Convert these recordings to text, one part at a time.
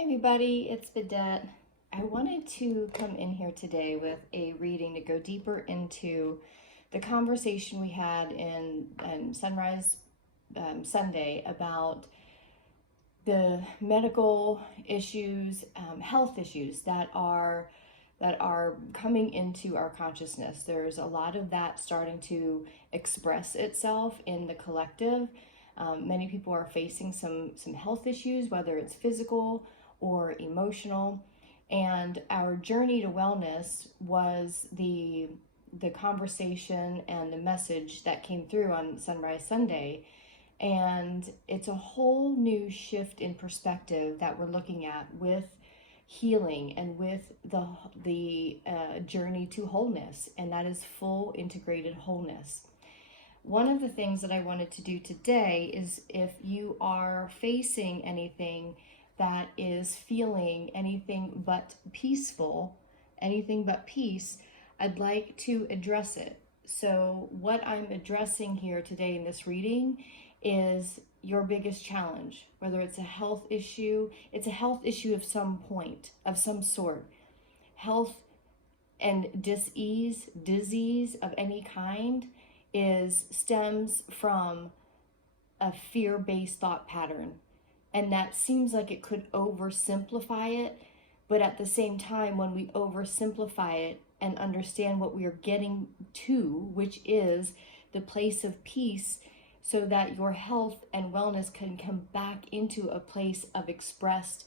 Hi everybody, it's Vidette. I wanted to come in here today with a reading to go deeper into the conversation we had in Sunrise Sunday about the medical issues, health issues that are coming into our consciousness. There's a lot of that starting to express itself in the collective. Many people are facing some health issues, whether it's physical or emotional. And our journey to wellness was the conversation and the message that came through on Sunrise Sunday. And it's a whole new shift in perspective that we're looking at with healing and with the journey to wholeness, and that is full integrated wholeness. One of the things that I wanted to do today is, if you are facing anything that is feeling anything but peaceful, anything but peace, I'd like to address it. So what I'm addressing here today in this reading is your biggest challenge, whether it's a health issue. It's a health issue of some point, of some sort. Health and disease of any kind stems from a fear-based thought pattern. And that seems like it could oversimplify it, but at the same time, when we oversimplify it and understand what we are getting to, which is the place of peace, so that your health and wellness can come back into a place of expressed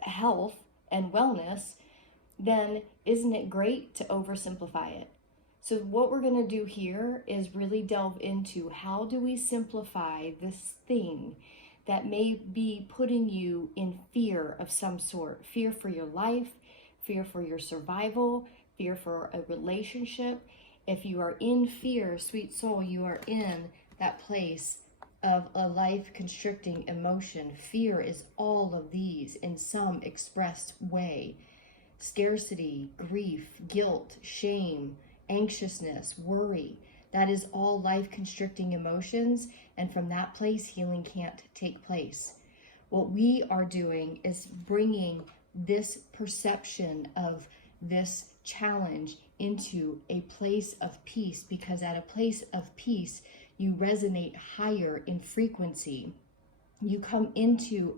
health and wellness, then isn't it great to oversimplify it? So what we're going to do here is really delve into, how do we simplify this thing that may be putting you in fear of some sort? Fear for your life, fear for your survival, fear for a relationship. If you are in fear, sweet soul, you are in that place of a life-constricting emotion. Fear is all of these in some expressed way. Scarcity, grief, guilt, shame, anxiousness, worry. That is all life-constricting emotions, and from that place, healing can't take place. What we are doing is bringing this perception of this challenge into a place of peace, because at a place of peace, you resonate higher in frequency. You come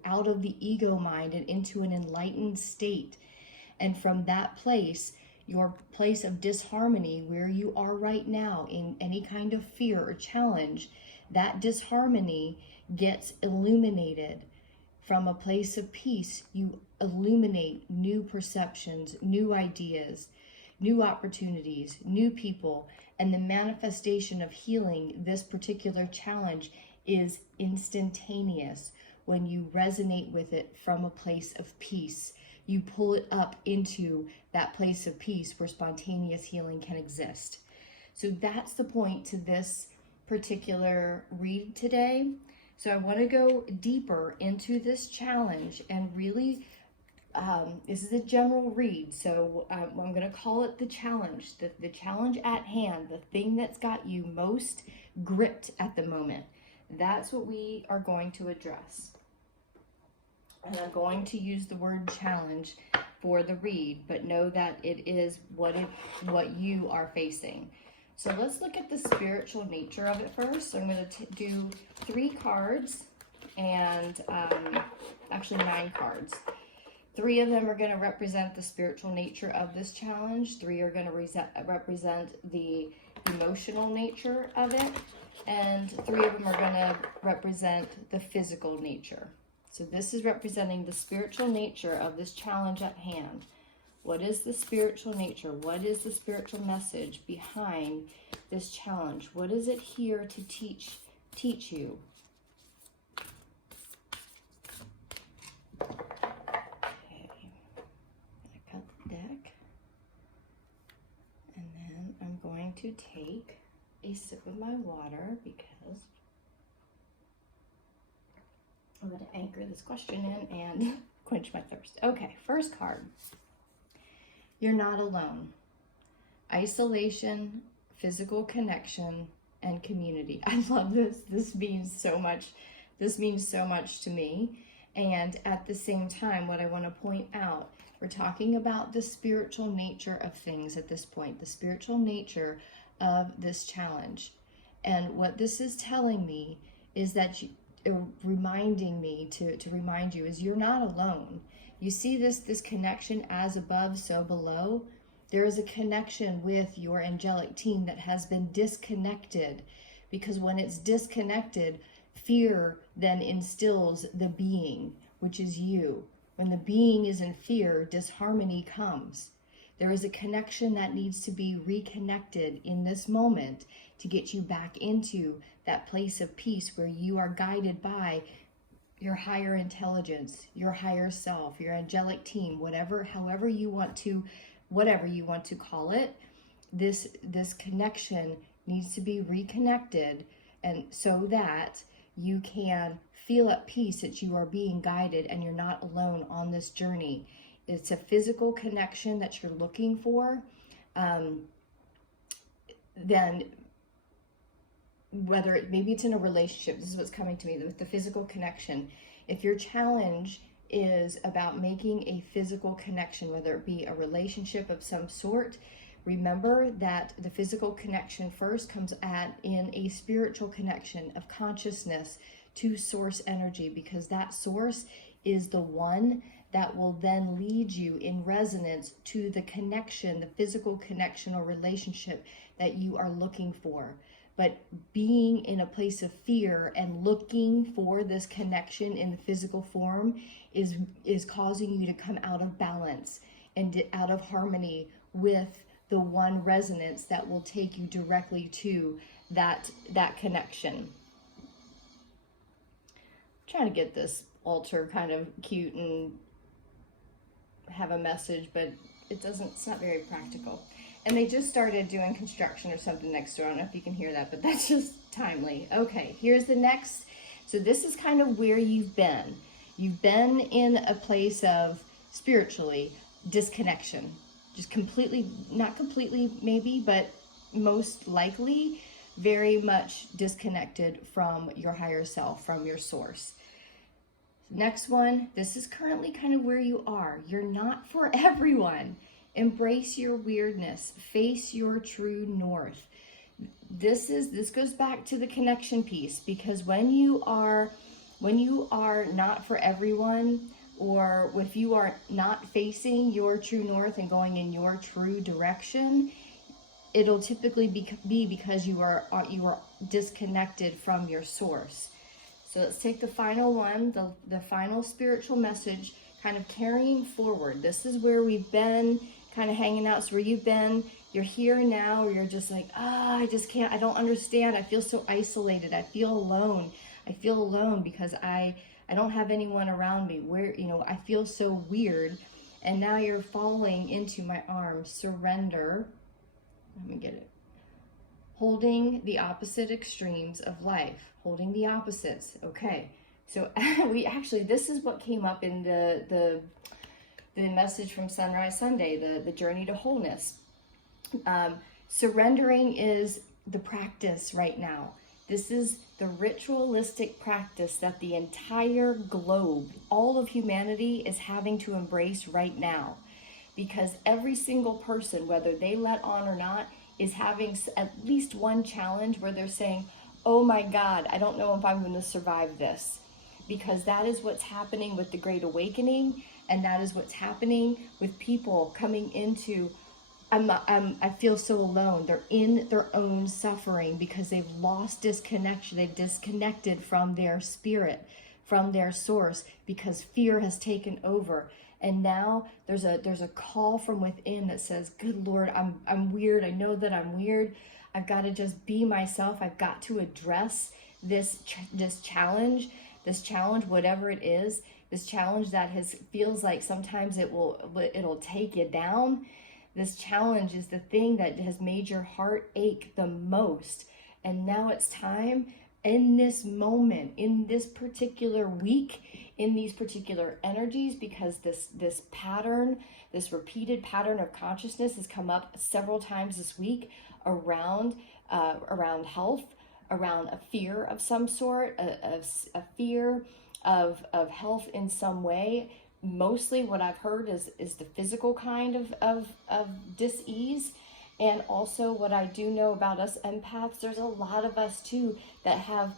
out of the ego mind and into an enlightened state. And from that place, your place of disharmony, where you are right now in any kind of fear or challenge, that disharmony gets illuminated. From a place of peace, you illuminate new perceptions, new ideas, new opportunities, new people, and the manifestation of healing this particular challenge is instantaneous when you resonate with it from a place of peace. You pull it up into that place of peace where spontaneous healing can exist. So that's the point to this particular read today. So I want to go deeper into this challenge and really, this is a general read, so I'm going to call it the challenge, the challenge at hand, the thing that's got you most gripped at the moment. That's what we are going to address. And I'm going to use the word challenge for the read, but know that it is what you are facing. So let's look at the spiritual nature of it first. So I'm going to do 3 cards, and actually 9 cards. 3 of them are going to represent the spiritual nature of this challenge. 3 are going to represent the emotional nature of it. And 3 of them are going to represent the physical nature. So this is representing the spiritual nature of this challenge at hand. What is the spiritual nature? What is the spiritual message behind this challenge? What is it here to teach you? Okay, I cut the deck. And then I'm going to take a sip of my water, because I'm going to anchor this question in and quench my thirst. Okay, first card. You're not alone. Isolation, physical connection, and community. I love this. This means so much. This means so much to me. And at the same time, what I want to point out, we're talking about the spiritual nature of things at this point, the spiritual nature of this challenge. And what this is telling me is that reminding me to remind you is you're not alone. You see this connection as above, so below. There is a connection with your angelic team that has been disconnected, because when it's disconnected, fear then instills the being, which is you. When the being is in fear, disharmony comes. There is a connection that needs to be reconnected in this moment to get you back into that place of peace where you are guided by your higher intelligence, your higher self, your angelic team, however you want to call it. This connection needs to be reconnected, and so that you can feel at peace that you are being guided and you're not alone on this journey. It's a physical connection that you're looking for. Then maybe it's in a relationship. This is what's coming to me with the physical connection. If your challenge is about making a physical connection, whether it be a relationship of some sort, remember that the physical connection first comes in a spiritual connection of consciousness to source energy, because that source is the one that will then lead you in resonance to the connection, the physical connection or relationship that you are looking for. But being in a place of fear and looking for this connection in the physical form is causing you to come out of balance and out of harmony with the one resonance that will take you directly to that connection. I'm trying to get this altar kind of cute and have a message, but it's not very practical. And they just started doing construction or something next door. I don't know if you can hear that, but that's just timely. Okay, here's the next. So this is kind of where you've been. You've been in a place of spiritually disconnection. Just completely, not completely maybe, but most likely very much disconnected from your higher self, from your source. Next one, this is currently kind of where you are. You're not for everyone. Embrace your weirdness. Face your true north. This goes back to the connection piece, because when you are not for everyone, or if you are not facing your true north and going in your true direction, it'll typically be because you are disconnected from your source. So let's take the final one, the final spiritual message, kind of carrying forward. This is where we've been kind of hanging out. So where you've been, you're here now, or you're just like, I just can't, I don't understand. I feel so isolated. I feel alone. I feel alone because I don't have anyone around me. I feel so weird. And now you're falling into my arms. Surrender. Let me get it. Holding the opposite extremes of life. Holding the opposites. Okay. So this is what came up in the message from Sunrise Sunday, the journey to wholeness. Surrendering is the practice right now. This is the ritualistic practice that the entire globe, all of humanity, is having to embrace right now. Because every single person, whether they let on or not, is having at least one challenge where they're saying, oh my God, I don't know if I'm going to survive this. Because that is what's happening with the Great Awakening, and that is what's happening with people coming into, I feel so alone. They're in their own suffering because they've lost disconnection. They've disconnected from their spirit, from their source, because fear has taken over. And now there's a call from within that says, good Lord, I'm weird. I know that I'm weird. I've got to just be myself. I've got to address this challenge, whatever it is, this challenge that feels like sometimes it'll take you down. This challenge is the thing that has made your heart ache the most. And now it's time, in this moment, in this particular week, in these particular energies, because this pattern, this repeated pattern of consciousness has come up several times this week around health, around a fear of some sort, a fear of health in some way. Mostly what I've heard is the physical kind of dis-ease. And also what I do know about us empaths, there's a lot of us too that have,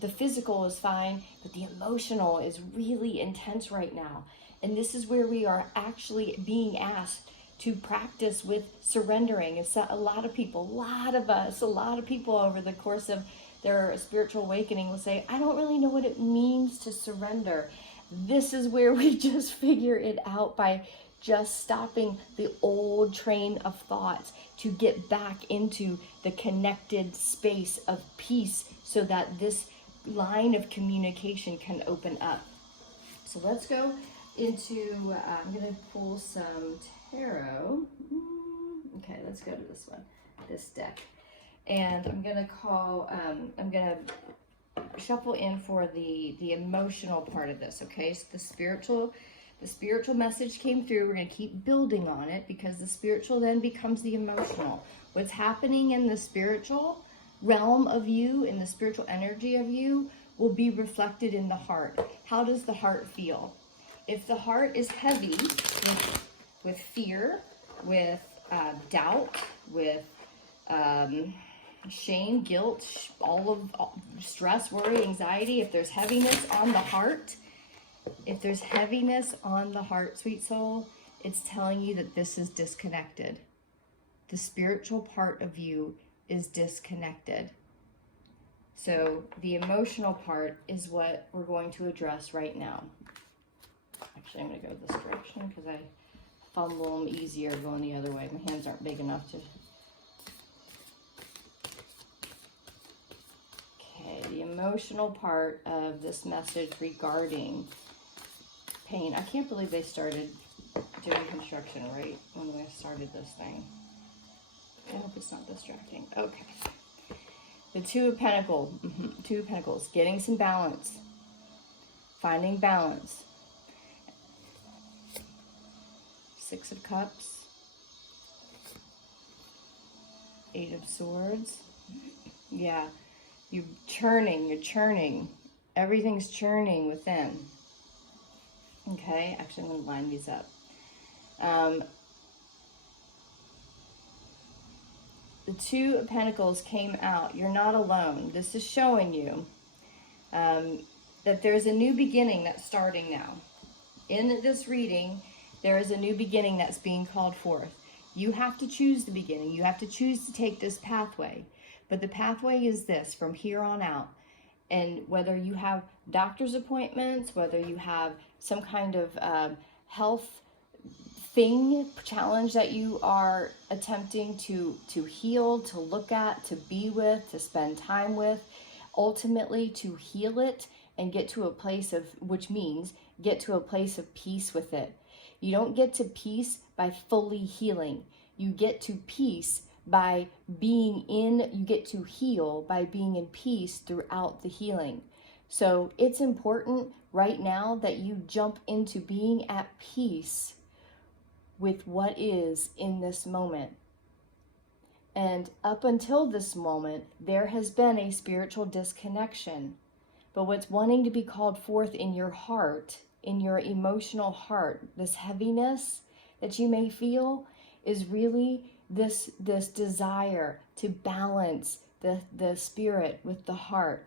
the physical is fine, but the emotional is really intense right now. And this is where we are actually being asked to practice with surrendering. And so a lot of people, a lot of people over the course of their spiritual awakening will say, I don't really know what it means to surrender. This is where we just figure it out by just stopping the old train of thoughts to get back into the connected space of peace so that this line of communication can open up. So let's go into, I'm going to pull some tarot. Okay, let's go to this one, this deck. And I'm going to call, I'm going to shuffle in for the emotional part of this, okay? So the spiritual message came through. We're going to keep building on it because the spiritual then becomes the emotional. What's happening in the spiritual realm of you, in the spiritual energy of you, will be reflected in the heart. How does the heart feel? If the heart is heavy with fear, with doubt, with shame, guilt, all stress, worry, anxiety, if there's heaviness on the heart, sweet soul, it's telling you that this is disconnected. The spiritual part of you is disconnected. So the emotional part is what we're going to address right now. Actually, I'm going to go this direction because I fumble them easier going the other way. My hands aren't big enough to... Okay, the emotional part of this message regarding pain. I can't believe they started doing construction right when we started this thing. I hope it's not distracting. Okay. The Two of Pentacles. Two of Pentacles. Getting some balance. Finding balance. Six of Cups. Eight of Swords. Yeah. You're churning. Everything's churning within. Okay. Actually, I'm going to line these up. The Two of Pentacles came out. You're not alone. This is showing you that there's a new beginning that's starting now. In this reading, there is a new beginning that's being called forth. You have to choose the beginning. You have to choose to take this pathway. But the pathway is this from here on out. And whether you have doctor's appointments, whether you have some kind of health challenge that you are attempting to heal, to look at, to be with, to spend time with, ultimately to heal it and get to a place of, which means get to a place of peace with it. You don't get to peace by fully healing. You get to peace by being in, you get to heal by being in peace throughout the healing. So it's important right now that you jump into being at peace with what is in this moment. And up until this moment, there has been a spiritual disconnection. But what's wanting to be called forth in your heart, in your emotional heart, this heaviness that you may feel, is really this desire to balance the spirit with the heart,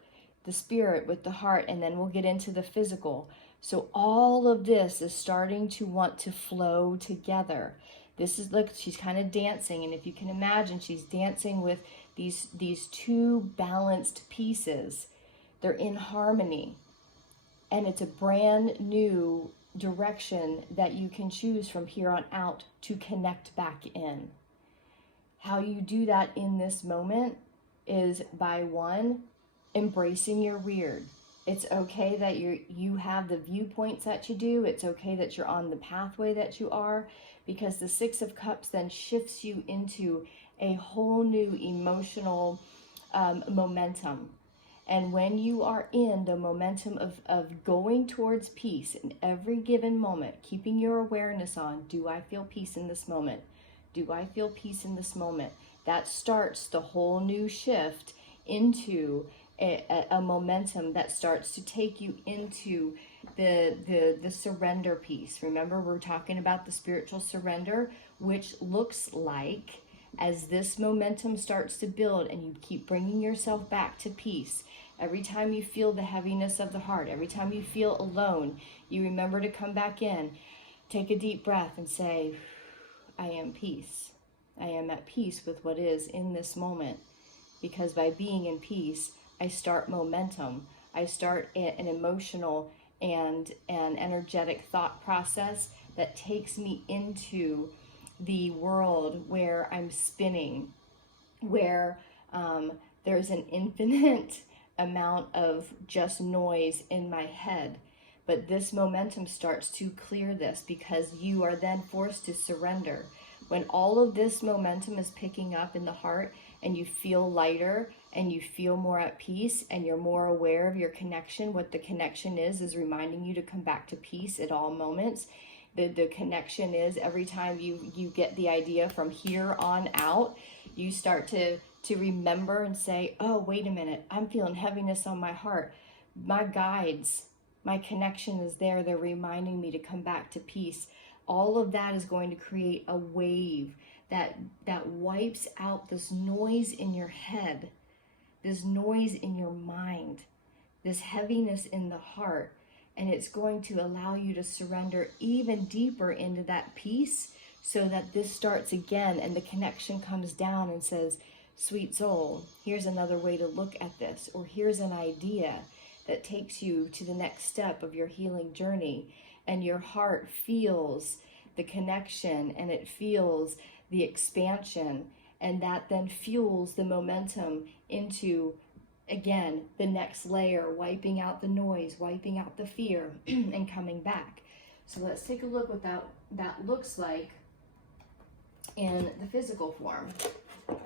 and then we'll get into the physical. So all of this is starting to want to flow together. This is, look, she's kind of dancing, and if you can imagine, she's dancing with these two balanced pieces. They're in harmony, and it's a brand new direction that you can choose from here on out to connect back in. How you do that in this moment is by, one, embracing your weird. It's okay that you have the viewpoints that you do. It's okay that you're on the pathway that you are, because the Six of Cups then shifts you into a whole new emotional momentum. And when you are in the momentum of going towards peace in every given moment, keeping your awareness on, do I feel peace in this moment? Do I feel peace in this moment? That starts the whole new shift into a momentum that starts to take you into the surrender piece. Remember, we're talking about the spiritual surrender, which looks like, as this momentum starts to build and you keep bringing yourself back to peace, every time you feel the heaviness of the heart, every time you feel alone, you remember to come back in, take a deep breath and say, I am peace. I am at peace with what is in this moment. Because by being in peace, I start momentum. I start an emotional and an energetic thought process that takes me into the world where I'm spinning, where there's an infinite amount of just noise in my head. But this momentum starts to clear this, because you are then forced to surrender. When all of this momentum is picking up in the heart and you feel lighter and you feel more at peace and you're more aware of your connection, what the connection is reminding you to come back to peace at all moments. The connection is every time you get the idea from here on out, you start to remember and say, oh, wait a minute, I'm feeling heaviness on my heart. My guides, my connection is there. They're reminding me to come back to peace. All of that is going to create a wave that wipes out this noise in your head, this noise in your mind, this heaviness in the heart. And it's going to allow you to surrender even deeper into that peace, so that this starts again and the connection comes down and says, sweet soul, here's another way to look at this, or here's an idea that takes you to the next step of your healing journey. And your heart feels the connection and it feels the expansion, and that then fuels the momentum into, again, the next layer, wiping out the noise, wiping out the fear, and coming back. So let's take a look what that looks like in the physical form. Okay.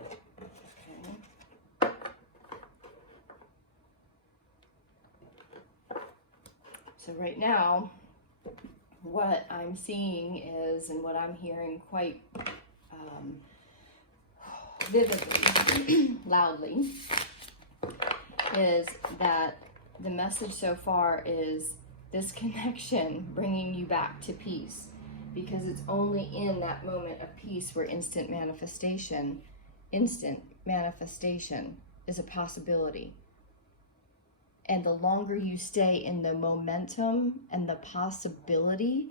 So right now, what I'm seeing is, and what I'm hearing quite vividly, loudly, is that the message so far is this connection bringing you back to peace, because it's only in that moment of peace where instant manifestation is a possibility. And the longer you stay in the momentum and the possibility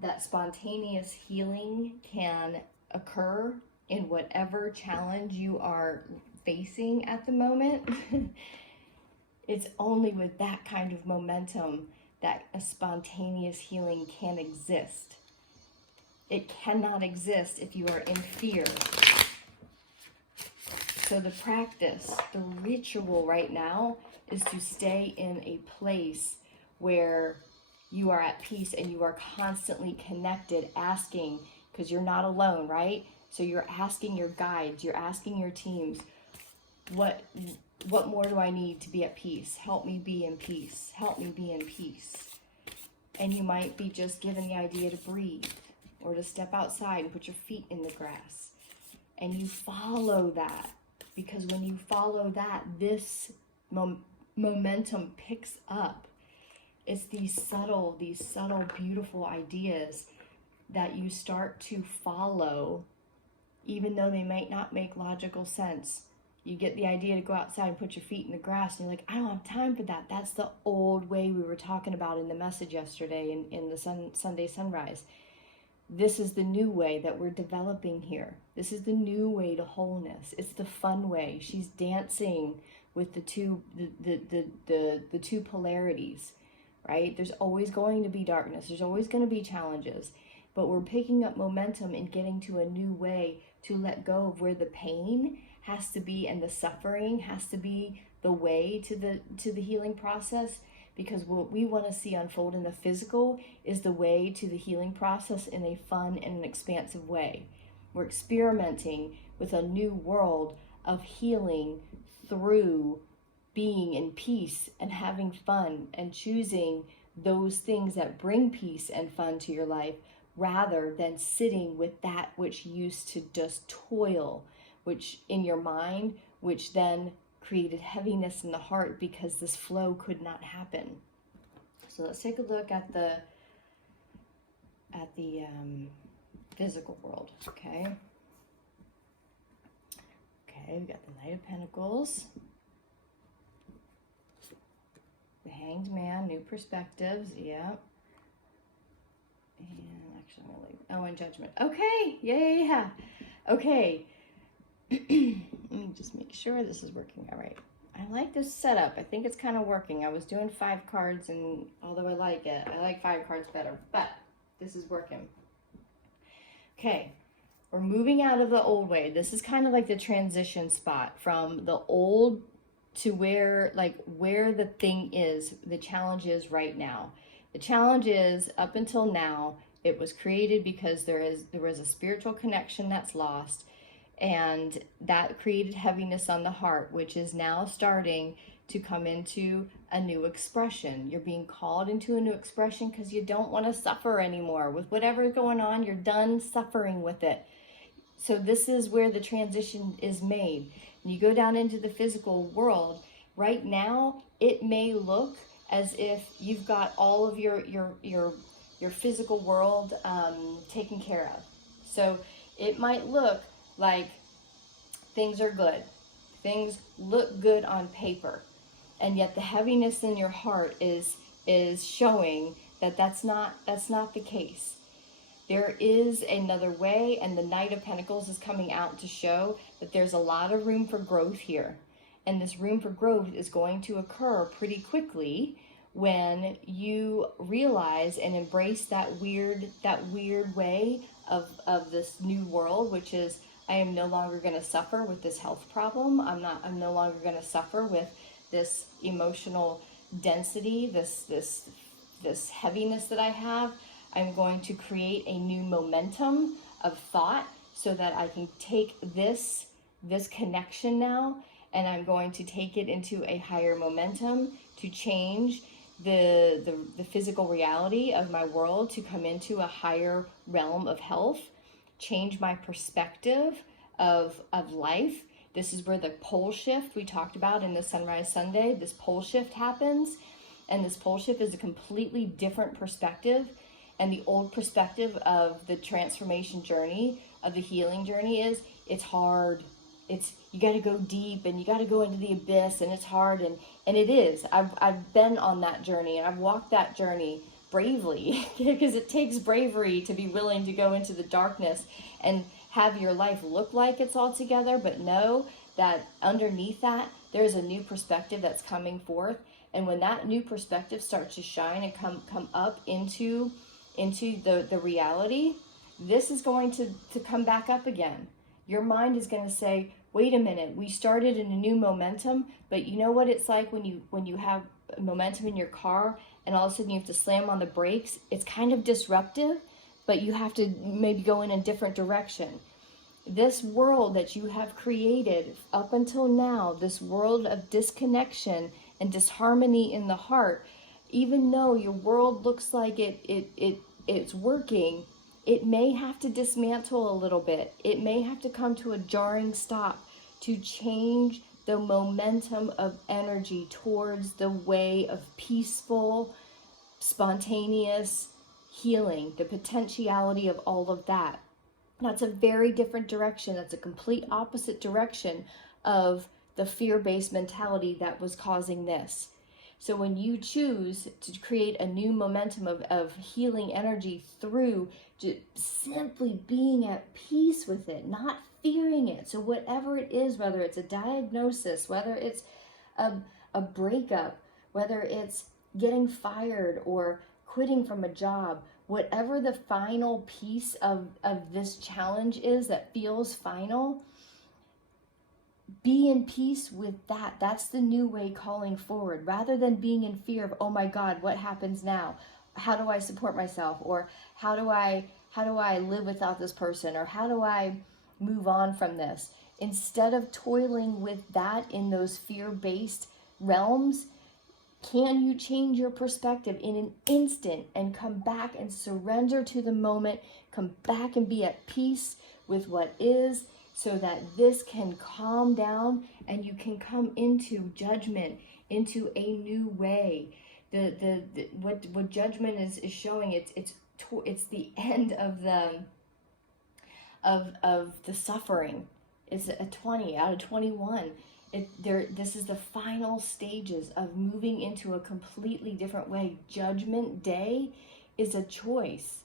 that spontaneous healing can occur in whatever challenge you are facing at the moment, it's only with that kind of momentum that a spontaneous healing can exist. It cannot exist if you are in fear. So the practice, the ritual right now, is to stay in a place where you are at peace and you are constantly connected, asking, because you're not alone, right? So you're asking your guides, you're asking your teams, what more do I need to be at peace? Help me be in peace. Help me be in peace. And you might be just given the idea to breathe, or to step outside and put your feet in the grass. And you follow that, because when you follow that, this momentum picks up. It's these subtle, beautiful ideas that you start to follow, even though they might not make logical sense. You get the idea to go outside and put your feet in the grass, and you're like, I don't have time for that. That's the old way we were talking about in the message yesterday in the Sunday sunrise. This is the new way that we're developing here. This is the new way to wholeness. It's the fun way. She's dancing with the two polarities, right? There's always going to be darkness. There's always going to be challenges. But we're picking up momentum and getting to a new way to let go of where the pain has to be and the suffering has to be the way to the healing process. Because what we want to see unfold in the physical is the way to the healing process in a fun and an expansive way. We're experimenting with a new world of healing through being in peace and having fun and choosing those things that bring peace and fun to your life, rather than sitting with that which used to just toil, which in your mind, which then created heaviness in the heart because this flow could not happen. So let's take a look at the physical world. Okay, we got the Knight of Pentacles, the Hanged Man, new perspectives. Yep. And actually, I'm gonna leave. Oh, and Judgment. Okay, yeah. Okay. Let me just make sure this is working all right. I like this setup. I think it's kind of working. I was doing 5 cards, and although I like it, I like 5 cards better, but this is working. Okay, we're moving out of the old way. This is kind of like the transition spot from the old to where the thing is, the challenge is right now. The challenge is, up until now, it was created because there was a spiritual connection that's lost, and that created heaviness on the heart, which is now starting to come into a new expression. You're being called into a new expression because you don't want to suffer anymore. With whatever's going on, you're done suffering with it. So this is where the transition is made. And you go down into the physical world. Right now, it may look as if you've got all of your physical world taken care of. So it might look like things are good. Things look good on paper. And yet the heaviness in your heart is showing that that's not the case. There is another way, and the Knight of Pentacles is coming out to show that there's a lot of room for growth here. And this room for growth is going to occur pretty quickly when you realize and embrace that weird way of this new world, which is, I am no longer going to suffer with this health problem. I'm no longer going to suffer with this emotional density, this heaviness that I have. I'm going to create a new momentum of thought so that I can take this connection now, and I'm going to take it into a higher momentum to change the physical reality of my world to come into a higher realm of health, change my perspective of life. This is where the pole shift we talked about in the Sunrise Sunday, this pole shift happens, and this pole shift is a completely different perspective. And the old perspective of the transformation journey, of the healing journey, is it's hard. You got to go deep, and you got to go into the abyss, and it's hard, and it is. I've been on that journey, and I've walked that journey bravely because it takes bravery to be willing to go into the darkness and have your life look like it's all together, but know that underneath that there's a new perspective that's coming forth. And when that new perspective starts to shine and come up into the reality, this is going to come back up again. Your mind is going to say, wait a minute, we started in a new momentum, but you know what it's like when you have momentum in your car and all of a sudden you have to slam on the brakes? It's kind of disruptive, but you have to maybe go in a different direction. This world that you have created up until now, this world of disconnection and disharmony in the heart, even though your world looks like it's working, it may have to dismantle a little bit. It may have to come to a jarring stop to change the momentum of energy towards the way of peaceful, spontaneous healing, the potentiality of all of that. That's a very different direction. That's a complete opposite direction of the fear-based mentality that was causing this. So when you choose to create a new momentum of healing energy through just simply being at peace with it, not fearing it. So whatever it is, whether it's a diagnosis, whether it's a breakup, whether it's getting fired or quitting from a job, whatever the final piece of this challenge is that feels final, be in peace with that. That's the new way calling forward, rather than being in fear of, oh my God, what happens now? How do I support myself? Or how do I live without this person? Or how do I move on from this? Instead of toiling with that in those fear-based realms, can you change your perspective in an instant and come back and surrender to the moment, come back and be at peace with what is, so that this can calm down and you can come into judgment, into a new way. What judgment is showing, it's the end of the suffering. It's a 20 out of 21. This is the final stages of moving into a completely different way. Judgment Day is a choice.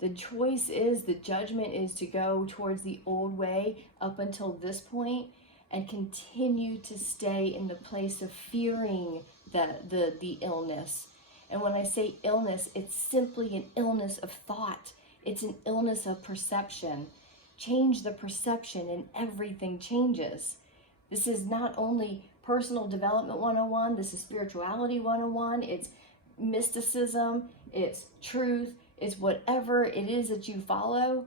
The choice is, the judgment is to go towards the old way up until this point and continue to stay in the place of fearing the illness. And when I say illness, it's simply an illness of thought. It's an illness of perception. Change the perception and everything changes. This is not only personal development 101, this is spirituality 101, it's mysticism, it's truth, it's whatever it is that you follow.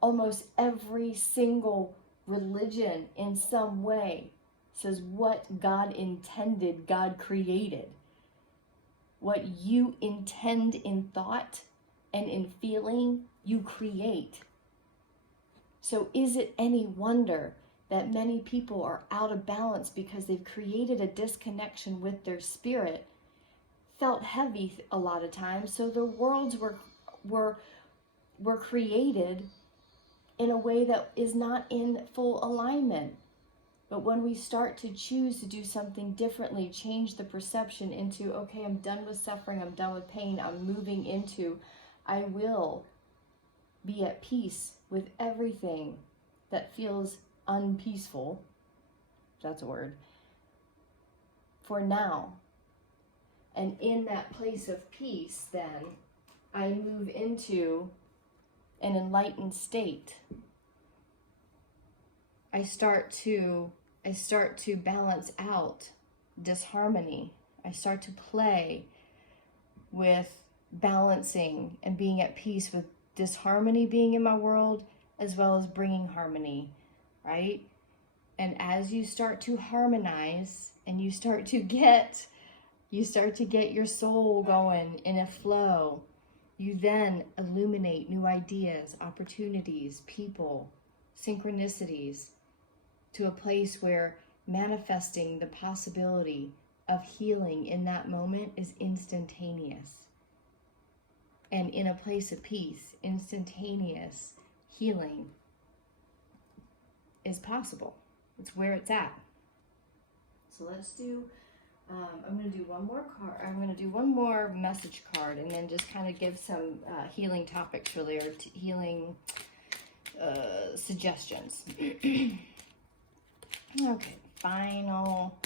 Almost every single religion in some way says what God intended, God created. What you intend in thought and in feeling, you create. So is it any wonder that many people are out of balance because they've created a disconnection with their spirit, felt heavy a lot of times, so their worlds were created in a way that is not in full alignment. But when we start to choose to do something differently, change the perception into, okay, I'm done with suffering, I'm done with pain, I'm moving into, I will be at peace with everything that feels unpeaceful, if that's a word, for now. And in that place of peace, then, I move into an enlightened state. I start to balance out disharmony. I start to play with balancing and being at peace with disharmony being in my world, as well as bringing harmony, right? And as you start to harmonize and you start to get your soul going in a flow, you then illuminate new ideas, opportunities, people, synchronicities, to a place where manifesting the possibility of healing in that moment is instantaneous. And in a place of peace, instantaneous healing is possible. It's where it's at. So let's do, I'm going to do one more card. I'm going to do one more message card and then just kind of give some healing topics really, or healing suggestions. Okay, final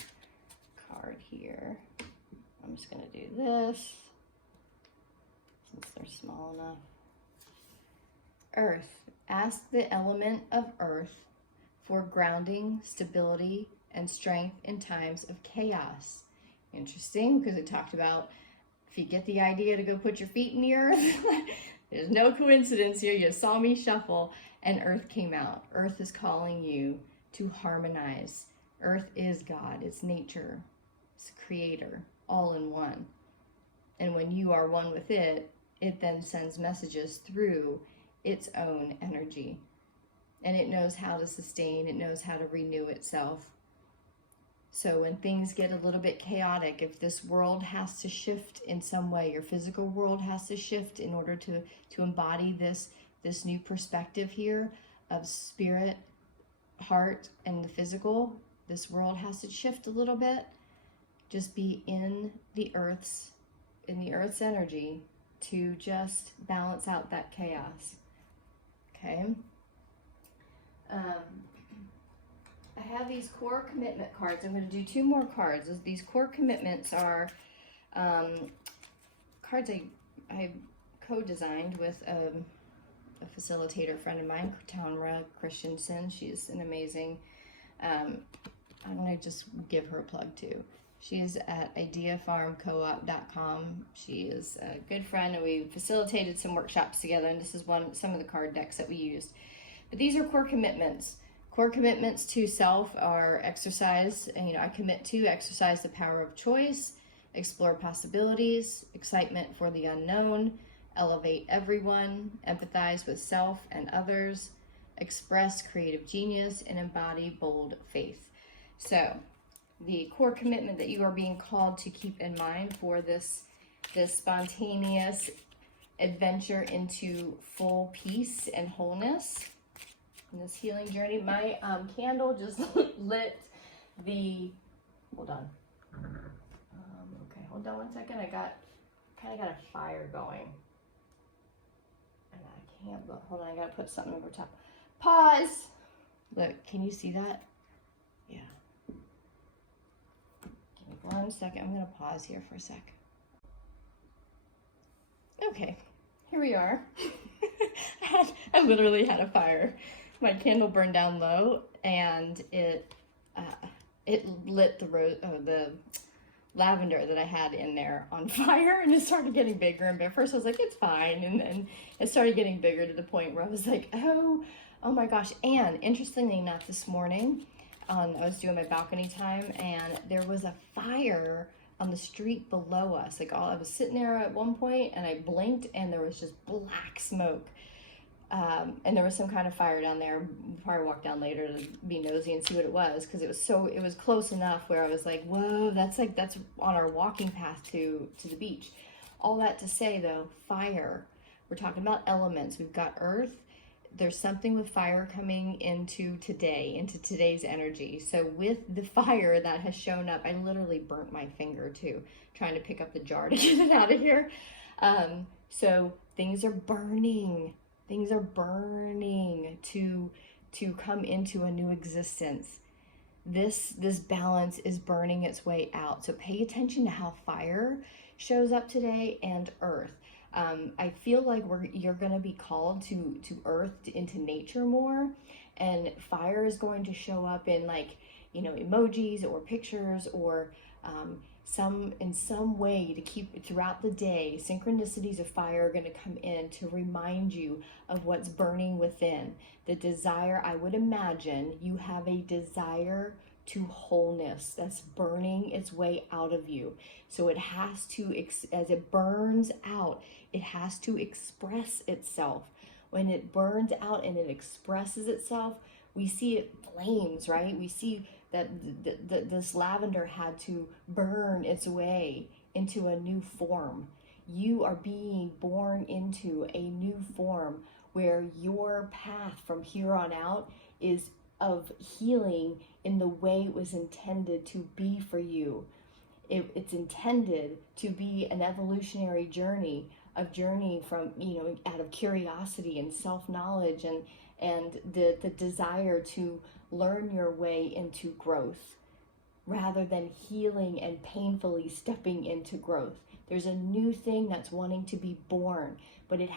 card here. I'm just going to do this since they're small enough. Earth. Ask the element of earth for grounding, stability, and strength in times of chaos. Interesting, because it talked about if you get the idea to go put your feet in the earth, there's no coincidence here. You saw me shuffle and earth came out. Earth is calling you to harmonize. Earth is God, it's nature, it's creator, all in one. And when you are one with it, it then sends messages through its own energy. And it knows how to sustain, it knows how to renew itself. So when things get a little bit chaotic, if this world has to shift in some way, your physical world has to shift in order to embody this new perspective here of spirit, heart, and the physical, this world has to shift a little bit. Just be in the earth's energy to just balance out that chaos. Okay. I have these core commitment cards. I'm going to do 2 more cards. These core commitments are cards I co-designed with a facilitator friend of mine, Tamra Christensen. She's an amazing, I'm going to just give her a plug too. She is at ideafarmcoop.com. She is a good friend, and we facilitated some workshops together, and this is some of the card decks that we used. But these are core commitments. Core commitments to self are exercise. And, I commit to exercise the power of choice, explore possibilities, excitement for the unknown, elevate everyone, empathize with self and others, express creative genius, and embody bold faith. So the core commitment that you are being called to keep in mind for this spontaneous adventure into full peace and wholeness in this healing journey. My candle just lit the, hold on. Okay, hold on one second. I kind of got a fire going. And I can't, but hold on, I gotta put something over top. Pause! Look, can you see that? Yeah. Give me 1 second. I'm gonna pause here for a sec. Okay, here we are. I literally had a fire. My candle burned down low, and it lit the lavender that I had in there on fire, and it started getting bigger. And at first I was like, it's fine, and then it started getting bigger to the point where I was like, oh my gosh. And interestingly enough, this morning I was doing my balcony time, and there was a fire on the street below us. Like, I was sitting there at one point, and I blinked, and there was just black smoke. And there was some kind of fire down there. We'll probably walk down later to be nosy and see what it was, because it was close enough where I was like, whoa, that's on our walking path to the beach. All that to say, though, fire. We're talking about elements. We've got earth. There's something with fire coming into today's energy. So with the fire that has shown up, I literally burnt my finger too, trying to pick up the jar to get it out of here. So things are burning. Things are burning to come into a new existence. This balance is burning its way out. So pay attention to how fire shows up today, and earth. I feel like you're going to be called to earth, into nature more, and fire is going to show up in, like, emojis or pictures, or in some way to keep throughout the day. Synchronicities of fire are going to come in to remind you of what's burning within. The desire, I would imagine you have a desire to wholeness that's burning its way out of you. So it has to, as it burns out, it has to express itself. When it burns out and it expresses itself, we see it flames, right? We see that this lavender had to burn its way into a new form. You are being born into a new form where your path from here on out is of healing in the way it was intended to be for you. It's intended to be an evolutionary journey of journeying from, out of curiosity and self-knowledge and the desire to learn your way into growth, rather than healing and painfully stepping into growth. There's a new thing that's wanting to be born, but it's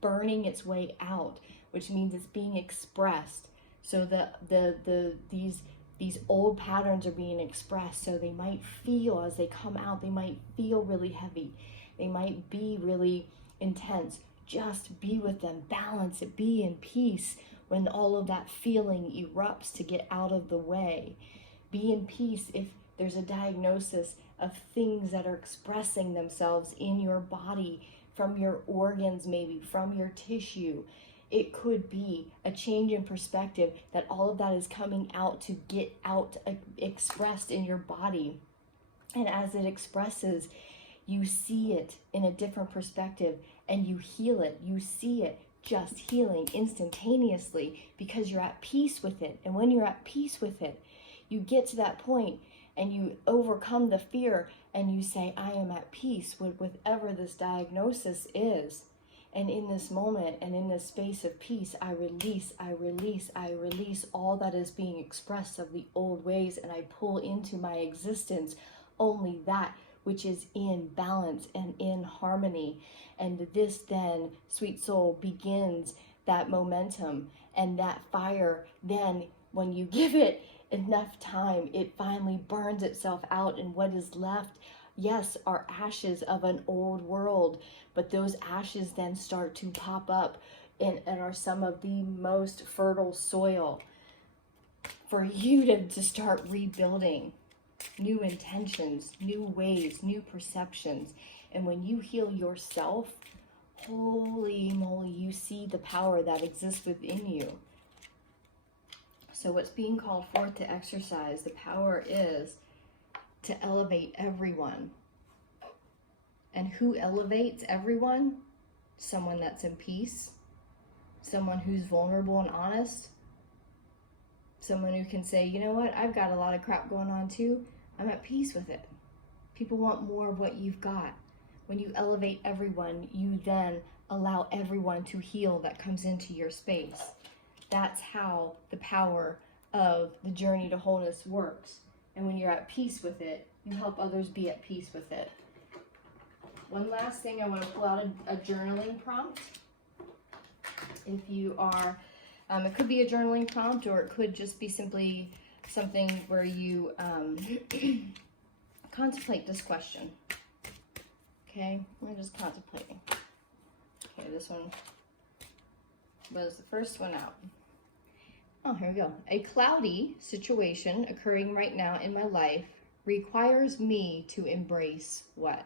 burning its way out, which means it's being expressed. So these old patterns are being expressed. So they might feel, as they come out, they might feel really heavy. They might be really intense. Just be with them, balance it, be in peace when all of that feeling erupts to get out of the way. Be in peace if there's a diagnosis of things that are expressing themselves in your body, from your organs, maybe from your tissue. It could be a change in perspective, that all of that is coming out to get out, expressed in your body. And as it expresses, you see it in a different perspective, and you heal it. You see it just healing instantaneously because you're at peace with it. And when you're at peace with it, you get to that point and you overcome the fear, and you say, I am at peace with whatever this diagnosis is. And in this moment and in this space of peace, I release all that is being expressed of the old ways, and I pull into my existence only that which is in balance and in harmony. And this then, sweet soul, begins that momentum and that fire. Then when you give it enough time, it finally burns itself out, and what is left, yes, are ashes of an old world, but those ashes then start to pop up and are some of the most fertile soil for you to start rebuilding new intentions, new ways, new perceptions. And when you heal yourself, holy moly, you see the power that exists within you. So what's being called forth to exercise, the power is to elevate everyone. And who elevates everyone? Someone that's in peace, someone who's vulnerable and honest, someone who can say, you know what, I've got a lot of crap going on too. I'm at peace with it. People want more of what you've got. When you elevate everyone, you then allow everyone to heal that comes into your space. That's how the power of the journey to wholeness works. And when you're at peace with it, you help others be at peace with it. One last thing, I want to pull out a journaling prompt. If you are, it could be a journaling prompt, or it could just be simply something where you contemplate this question. Okay, we're just contemplating. Okay, this one was the first one out. Oh, here we go. A cloudy situation occurring right now in my life requires me to embrace what?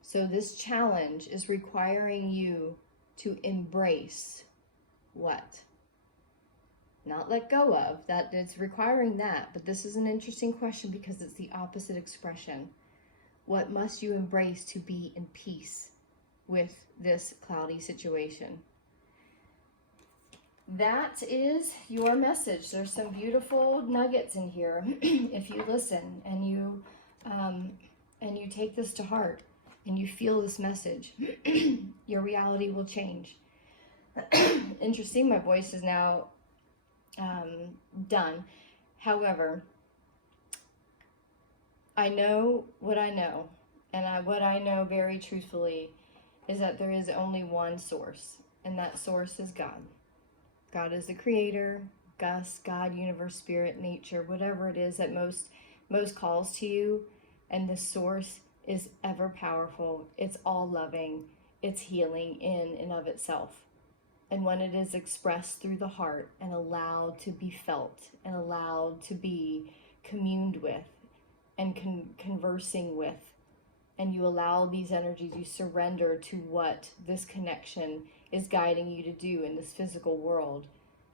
So this challenge is requiring you to embrace what? Not let go of. That it's requiring that, but this is an interesting question because it's the opposite expression. What must you embrace to be in peace with this cloudy situation? That is your message. There's some beautiful nuggets in here. If you listen and you take this to heart and you feel this message, your reality will change. Interesting, my voice is now done. However, I know what I know, and what I know very truthfully is that there is only one source, and that source is God. God is the creator, Gus, God, universe, spirit, nature, whatever it is that most calls to you, and the source is ever powerful. It's all loving. It's healing in and of itself. And when it is expressed through the heart and allowed to be felt and allowed to be communed with and conversing with, and you allow these energies, you surrender to what this connection is guiding you to do in this physical world,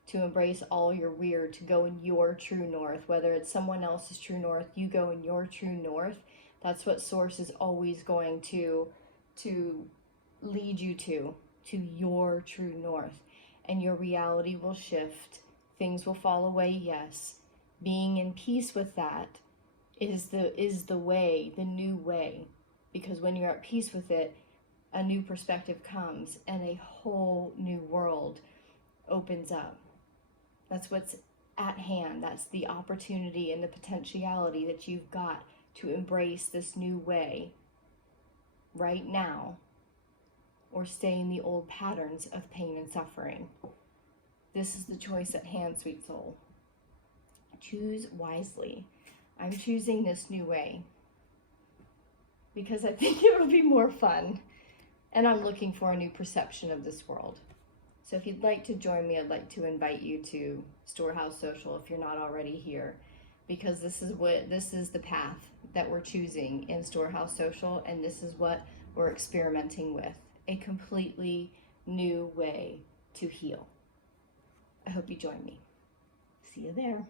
to embrace all your weird, to go in your true north, whether it's someone else's true north, you go in your true north. That's what source is always going to lead you to your true north, and your reality will shift. Things will fall away, yes. Being in peace with that is the way, the new way, because when you're at peace with it, a new perspective comes and a whole new world opens up. That's what's at hand. That's the opportunity and the potentiality that you've got to embrace this new way right now, or stay in the old patterns of pain and suffering. This is the choice at hand, sweet soul. Choose wisely. I'm choosing this new way because I think it will be more fun, and I'm looking for a new perception of this world. So if you'd like to join me, I'd like to invite you to Storehouse Social if you're not already here, because this is the path that we're choosing in Storehouse Social, and this is what we're experimenting with. A completely new way to heal. I hope you join me. See you there.